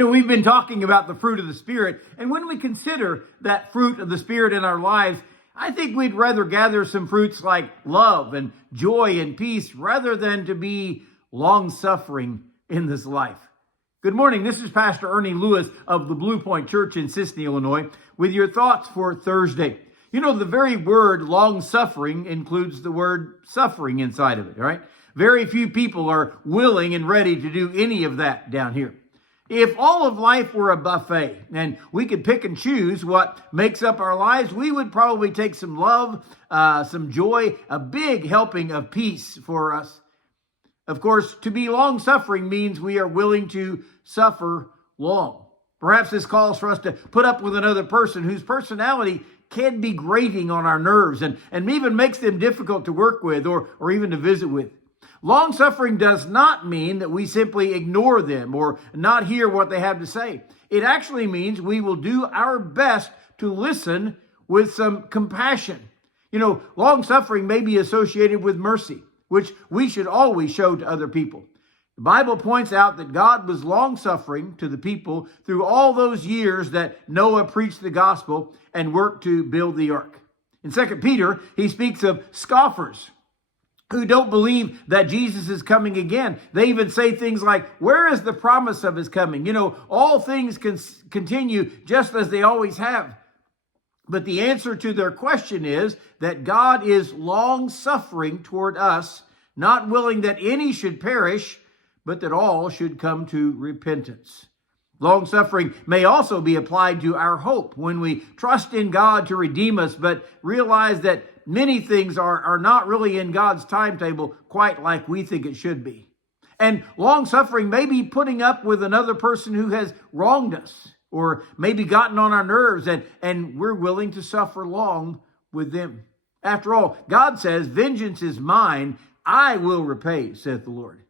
We've been talking about the fruit of the Spirit, and when we consider that fruit of the Spirit in our lives, I think we'd rather gather some fruits like love and joy and peace rather than to be long-suffering in this life. Good morning. This is Pastor Ernie Lewis of the Blue Point Church in Sisseton, Illinois, with your thoughts for Thursday. The very word long-suffering includes the word suffering inside of it, right? Very few people are willing and ready to do any of that down here. If all of life were a buffet and we could pick and choose what makes up our lives, we would probably take some love, some joy, a big helping of peace for us. Of course, to be long-suffering means we are willing to suffer long. Perhaps this calls for us to put up with another person whose personality can be grating on our nerves and even makes them difficult to work with or even to visit with. Long-suffering does not mean that we simply ignore them or not hear what they have to say. It actually means we will do our best to listen with some compassion. Long-suffering may be associated with mercy, which we should always show to other people. The Bible points out that God was long-suffering to the people through all those years that Noah preached the gospel and worked to build the ark. In 2 Peter, he speaks of scoffers who don't believe that Jesus is coming again. They even say things like, where is the promise of his coming? All things can continue just as they always have. But the answer to their question is that God is long-suffering toward us, not willing that any should perish, but that all should come to repentance. Long-suffering may also be applied to our hope when we trust in God to redeem us, but realize that many things are not really in God's timetable quite like we think it should be. And long-suffering may be putting up with another person who has wronged us or maybe gotten on our nerves, and we're willing to suffer long with them. After all, God says, vengeance is mine, I will repay, saith the Lord.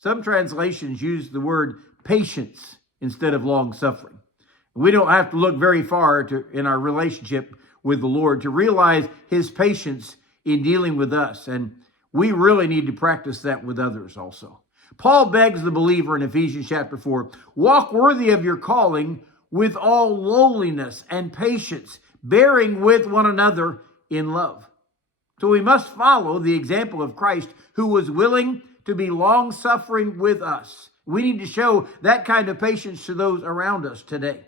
Some translations use the word patience instead of long-suffering. We don't have to look very far in our relationship with the Lord to realize his patience in dealing with us. And we really need to practice that with others also. Paul begs the believer in Ephesians chapter 4, walk worthy of your calling with all lowliness and patience, bearing with one another in love. So we must follow the example of Christ, who was willing to be long-suffering with us. We need to show that kind of patience to those around us today.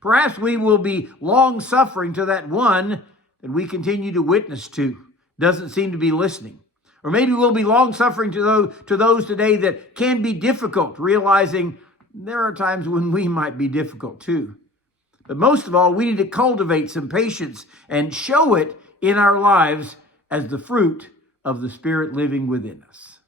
Perhaps we will be long-suffering to that one that we continue to witness to, doesn't seem to be listening. Or maybe we'll be long-suffering to those today that can be difficult, realizing there are times when we might be difficult too. But most of all, we need to cultivate some patience and show it in our lives as the fruit of the Spirit living within us.